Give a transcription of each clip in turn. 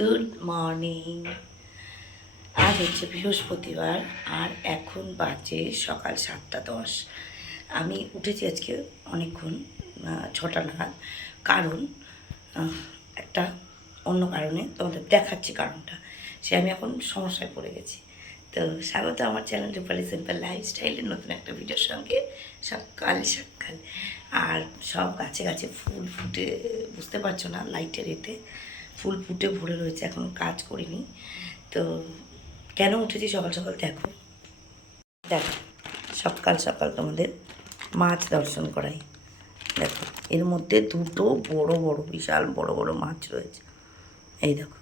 Good morning. আজ হচ্ছে বৃহস্পতিবার আর এখন বাজে সকাল 7:10। আমি উঠেছি আজকে অনেকক্ষণ, 6টা নাগাদ। কারণ একটা অন্য কারণে তোমাদের দেখাচ্ছি কারণটা, সে আমি এখন সমস্যায় পড়ে গেছি। তো স্বাগত আমার চ্যানেল রূপালী সিম্পল লাইফস্টাইলের নতুন একটা ভিডিওর সঙ্গে। সকাল সকাল আর সব গাছে গাছে ফুল ফুটে, বুঝতে পারছো না লাইটের এতে ফুল ফুটে ভরে রয়েছে, এখন কাজ করিনি। তো কেন উঠেছি সকাল সকাল দেখো দেখো, সকাল সকাল তোমাদের মাছ দর্শন করাই। দেখো এর মধ্যে দুটো বড় বড় বিশাল বড় বড় মাছ রয়েছে। এই দেখো,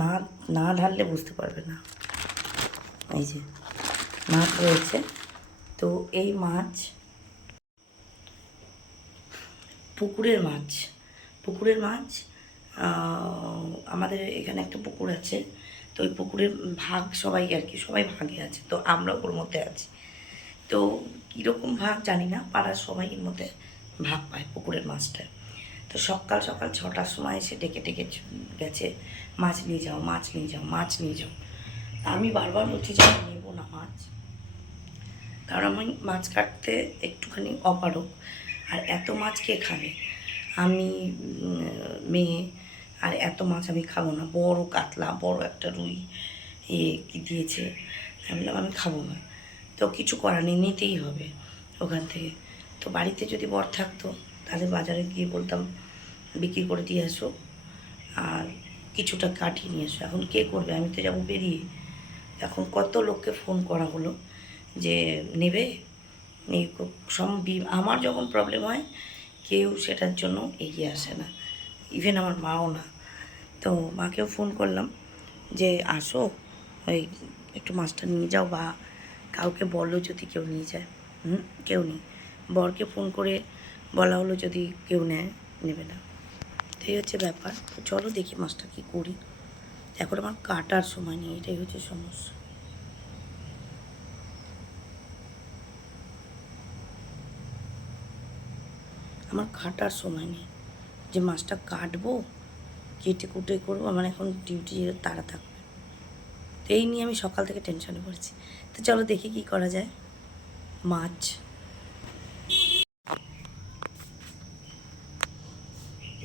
না না ঢাললে বুঝতে পারবে না। এই যে মাছ রয়েছে। তো এই মাছ পুকুরের মাছ, পুকুরের মাছ। আমাদের এখানে একটা পুকুর আছে, তো ওই পুকুরের ভাগ সবাই আর কি, সবাই ভাগে আছে, তো আমরা ওর মধ্যে আছি। তো কীরকম ভাগ জানি না, পাড়ার সবাই এর মধ্যে ভাগ পায় পুকুরের মাছটা। তো সকাল সকাল 6টার সময় এসে ডেকে ডেকে গেছে, মাছ নিয়ে যাও, মাছ নিয়ে যাও, মাছ নিয়ে যাও। আমি বারবার বলছি যে আমি নেবো না মাছ, কারণ আমি মাছ কাটতে একটুখানি অপারক, আর এত মাছ কে খাবে? আমি মেয়ে, আর এত মাছ আমি খাবো না। বড় কাতলা, বড় একটা রুই কি দিয়েছে, আমি বললাম আমি খাবো না। তো কিছু করার নেই, নিতেই হবে ওখান থেকে। তো বাড়িতে যদি বর থাকতো তাহলে বাজারে গিয়ে বলতাম বিক্রি করে দিয়ে আসো আর কিছুটা কাটিয়ে নিয়ে আসো। এখন কে করবে? আমি তো যাবো বেরিয়ে। এখন কত লোককে ফোন করা হলো যে নেবে, এই আমার যখন প্রবলেম হয় কেউ সেটার জন্য এগিয়ে আসে না, ইভেন আমার মাও না। তো মাকেও ফোন করলাম যে আসো, ওই একটু মাছটা নিয়ে যাও, বা কাউকে বলো যদি কেউ নিয়ে যায়। কেউ নেই। বরকে ফোন করে বলা হলো যদি কেউ নেয়, নেবে না। এই হচ্ছে ব্যাপার। তো চলো দেখি মাছটা কী করি। এখন আমার কাটার সময় নেই, এটাই হচ্ছে সমস্যা। আমার কাটার সময় নেই যে মাছটা কাটবো, কেটে কুটে করবো। আমার এখন ডিউটি তাড়া থাকবে। তো এই নিয়ে আমি সকাল থেকে টেনশনে পড়েছি। তো চলো দেখি কি করা যায়। মাছ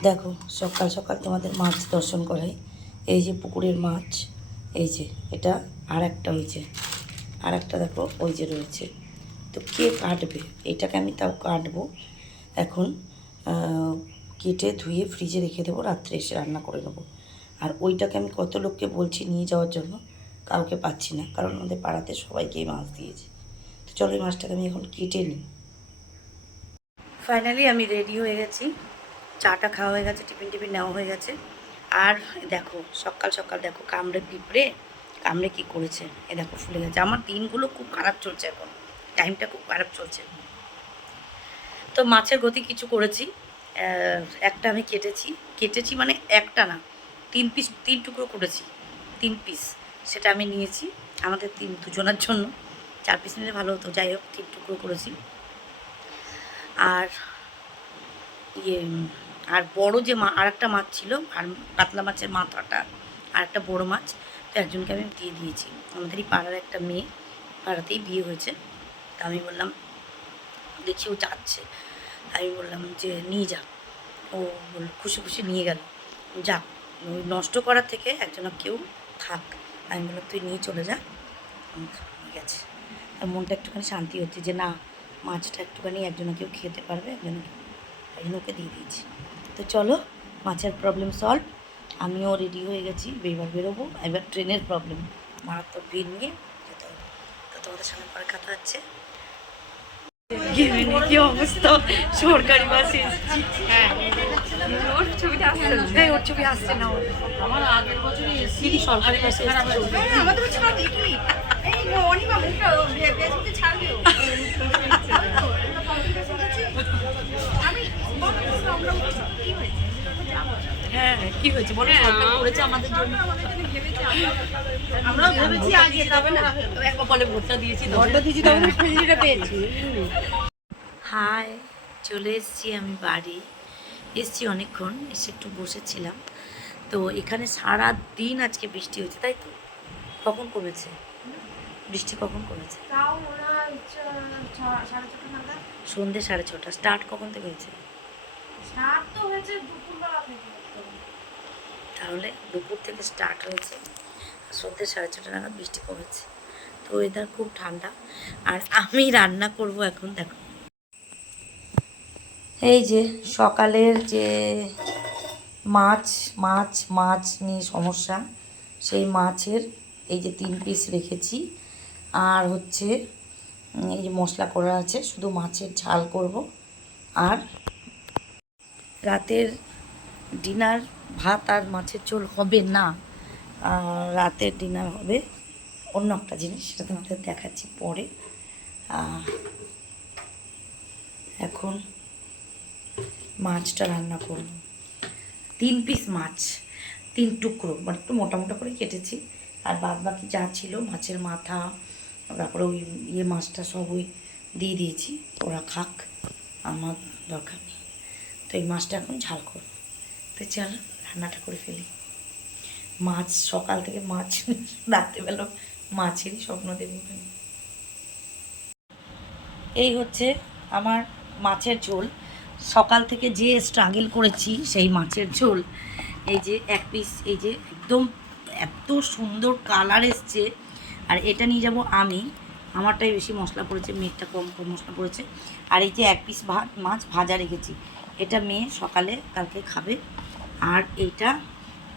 দেখো, সকাল সকাল তোমাদের মাছ দর্শন করাই। এই যে পুকুরের মাছ, এই যে এটা আর একটা, ওই যে আর একটা দেখো ওই যে রয়েছে। তো কে কাটবে? এটাকে আমি তাও কাটবো এখন, কেটে ধুয়ে ফ্রিজে রেখে দেবো, রাত্রে এসে রান্না করে নেবো। আর ওইটাকে আমি কত লোককে বলছি নিয়ে যাওয়ার জন্য, কাউকে পাচ্ছি না, কারণ আমাদের পাড়াতে সবাইকেই মাছ দিয়েছে। তো চলো এই মাছটাকে আমি এখন কেটে নিই। ফাইনালি আমি রেডি হয়ে গেছি, চাটা খাওয়া হয়ে গেছে, টিফিন টিফিন নেওয়া হয়ে গেছে। আর দেখো সকাল সকাল দেখো কামড়ে পিঁপড়ে কামড়ে কী করেছে, এ দেখো ফুলে গেছে। আমার দিনগুলো খুব খারাপ চলছে, এখন টাইমটা খুব খারাপ চলছে। তো মাছের গতি কিছু করেছি, একটা আমি কেটেছি মানে একটা না, 3 টুকরো করেছি, 3 পিস। সেটা আমি নিয়েছি আমাদের দুজনের জন্য। 4 পিস নিলে ভালো হতো, যাই হোক 3 টুকরো করেছি। আর আর বড় যে আর একটা মাছ ছিল, আর কাতলা মাছের মাথাটা, আর একটা বড়ো মাছ, তো একজনকে আমি দিয়ে দিয়েছি। আমাদেরই পাড়ার একটা মেয়ে, পাড়াতেই বিয়ে হয়েছে। তা আমি বললাম, দেখি ও যাচ্ছে, আমি বললাম যে নিয়ে যা। ও খুশি খুশি নিয়ে গেল। যাক, ওই নষ্ট করার থেকে একজনের কেউ থাক, আমি বললাম তুই নিয়ে চলে যা। ঠিক আছে, আর মনটা একটুখানি শান্তি হচ্ছে যে না, মাছটা একটুখানি একজনে কেউ খেতে পারবে, একজন ওকে দিয়ে দিয়েছি। তো চলো, মাছের প্রবলেম সলভ। আমিও রেডি হয়ে গেছি, এবার বেরোবো। এবার ট্রেনের প্রবলেম, মারাত্মক ভিড় নিয়ে যেতে হবে। তো তোমাদের সঙ্গে পরে কথা হচ্ছে। কি অবস্থা, সরকারি বাসে এসেছি। হ্যাঁ, ওর ছবিটা আসছে না। হ্যাঁ, ওর ছবি আসছে না। আমার আগের বছরই এসেছি সরকারি বাসে এসেছি। আমাদের ছাড়বে তুমি, এই অনিমা ফেসবুকে ছাড়বে। হ্যাঁ, কি হয়েছে বলো? সরকার করেছে আমাদের জন্য, আমরা ভেবেছি আগে যাবে না, একবার বলে ভোটটা দিয়েছি, তখন ফেসিলিটিটা পেয়েছি। হাই, চলে এসেছি আমি বাড়ি। এসেছি অনেকক্ষণ, এসে একটু বসেছিলাম। তো এখানে সারা দিন আজকে বৃষ্টি হয়েছে, তাই তো? কখন কমেছে বৃষ্টি? কখন কমেছে? সন্ধ্যে 6:30। স্টার্ট কখন থেকে হয়েছে? তাহলে দুপুর থেকে স্টার্ট হয়েছে, সন্ধ্যে 6:30 নাগাদ বৃষ্টি কমেছে। তো ওয়েদার খুব ঠান্ডা। আর আমি রান্না করব এখন। দেখো, এই যে সকালের যে মাছ মাছ মাছ নিয়ে সমস্যা, সেই মাছের এই যে 3 পিস রেখেছি। আর হচ্ছে এই যে মশলা করা আছে, শুধু মাছের ঝাল করব। আর রাতের ডিনার ভাত আর মাছের ঝোল হবে না, রাতের ডিনার হবে অন্য একটা জিনিস, সেটা তোমাদের দেখাচ্ছি পরে। এখন মাছটা রান্না করব। 3 পিস মাছ, 3 টুকরো, মানে একটু মোটা মোটা করে কেটেছি। আর বাদ বাকি যা ছিল মাছের মাথা, তারপরে ওই মাছটা সব ওই দিয়ে দিয়েছি, ওরা খাক, আমার দরকার নেই। তো এই মাছটা এখন ঝাল করব। তো চল রান্নাটা করে ফেলি। মাছ সকাল থেকে মাছ, রাত্রেবেলা মাছেরই স্বপ্ন দেব। এই হচ্ছে আমার মাছের ঝোল। সকাল থেকে যে স্ট্রাগল করেছি সেই মাছের ঝোল। এই যে 1 পিস, এই যে একদম এত সুন্দর কালার এসছে। আর এটা নিয়ে যাব আমি, আমারটাই বেশি মশলা পড়েছে, মেয়েরটা কম কম মশলা পড়েছে। আর এই যে 1 পিস মাছ ভাজা রেখেছি, এটা মেয়ে সকালে কালকে খাবে, আর এইটা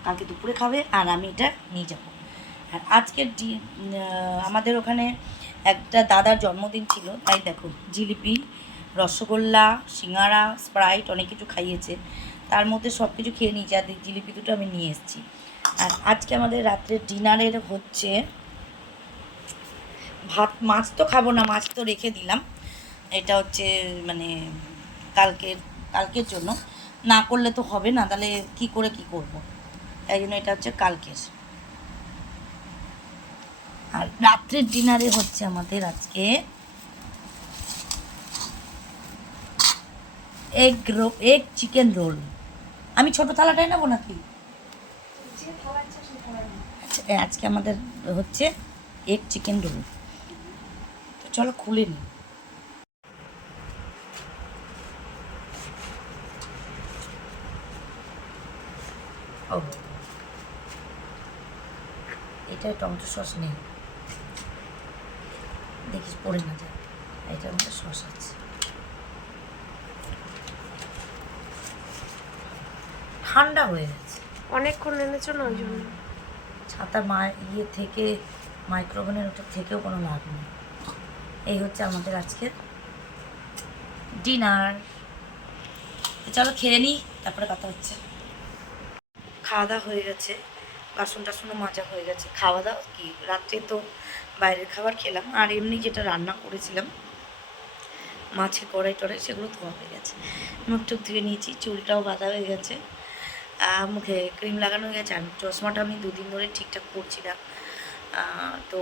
কালকে দুপুরে খাবে, আর আমি এটা নিয়ে যাব। আর আজকের আমাদের ওখানে একটা দাদার জন্মদিন ছিল, তাই দেখো জিলিপি, রসগোল্লা, সিঙ্গারা, স্প্রাইট অনেক কিছু খাইয়েছে। তার মধ্যে সব কিছু খেয়ে নিয়েছি, আর জিলিপি দুটো আমি নিয়ে এসেছি। আর আজকে আমাদের রাত্রের ডিনারের হচ্ছে ভাত। মাছ তো খাবো না, মাছ তো রেখে দিলাম। এটা হচ্ছে মানে কালকের জন্য, না করলে তো হবে না, তাহলে কি করে কি করব, তাই জন্য এটা হচ্ছে কালকের। আর রাত্রের ডিনারে হচ্ছে আমাদের আজকে এগ চিকেন রোল। আমি ছোট থালাটাই নেবো নাকি? আচ্ছা, আজকে আমাদের হচ্ছে এগ চিকেন রোল। তো চলো খুলে নিই। ও, এটা টমেটো সস নেই, দেখিস পড়ে না যায়। এটার মধ্যে সস আছে। ঠান্ডা হয়ে গেছে, অনেকক্ষণ এনেছো না, ওই জন্য। ছাতা থেকে মাইক্রোওভেনের ওটা থেকেও কোনো লাভ নেই। এই হচ্ছে আমাদের আজকের ডিনার। চলো খেয়ে নিই, তারপরে কথা হচ্ছে। খাওয়া দাওয়া হয়ে গেছে, বাসন টাসনও মাজা হয়ে গেছে। খাওয়া দাওয়া কি, রাত্রে তো বাইরের খাবার খেলাম, আর এমনি যেটা রান্না করেছিলাম মাছের কড়াই টড়াই, সেগুলো ধোয়া হয়ে গেছে। মুখ টুক ধুয়ে নিয়েছি, চুলটাও বাঁধা হয়ে গেছে, মুখে ক্রিম লাগানো হয়ে গেছে। আর চশমাটা আমি 2 দিন ধরে ঠিকঠাক পরছি না। তো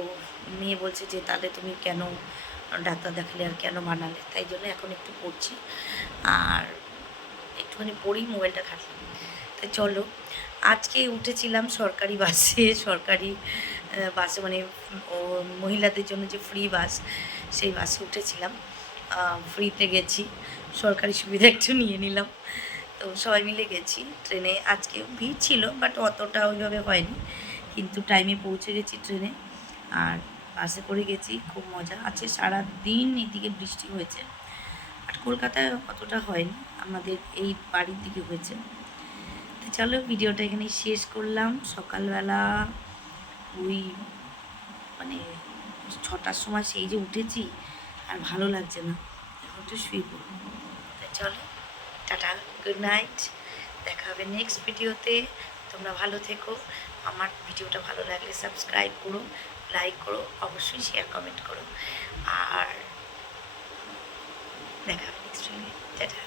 মেয়ে বলছে যে তাহলে তুমি কেন ডাক্তার দেখালে আর কেন বানালে, তাই জন্য এখন একটু পড়ছি। আর একটুখানি পড়ি, মোবাইলটা ঘাটলাম। তো চলো, আজকে উঠেছিলাম সরকারি বাসে, সরকারি বাসে মানে ও মহিলাদের জন্য যে ফ্রি বাস, সেই বাসে উঠেছিলাম। ফ্রিতে গেছি, সরকারি সুবিধা একটু নিয়ে নিলাম। তো সবাই মিলে গেছি ট্রেনে। আজকে ভিড় ছিল, বাট অতটা ওইভাবে হয়নি, কিন্তু টাইমে পৌঁছে গেছি ট্রেনে। আর বাসে করে গেছি, খুব মজা আছে। সারাদিন এইদিকে বৃষ্টি হয়েছে, আর কলকাতায় অতটা হয়নি, আমাদের এই বাড়ির দিকে হয়েছে। তো চলো ভিডিওটা এখানে শেষ করলাম। সকালবেলা ওই মানে 6টার সময় সেই যে উঠেছি, আর ভালো লাগছে না, এখন একটু শুয়ে পড়ব। তো চলো, টাটা, গুড নাইট, দেখা হবে নেক্সট ভিডিওতে। তোমরা ভালো থেকো। আমার ভিডিওটা ভালো লাগলে সাবস্ক্রাইব করো, লাইক করো, অবশ্যই শেয়ার কমেন্ট করো। আর দেখা হবে নেক্সট ভিডিও। টাটা।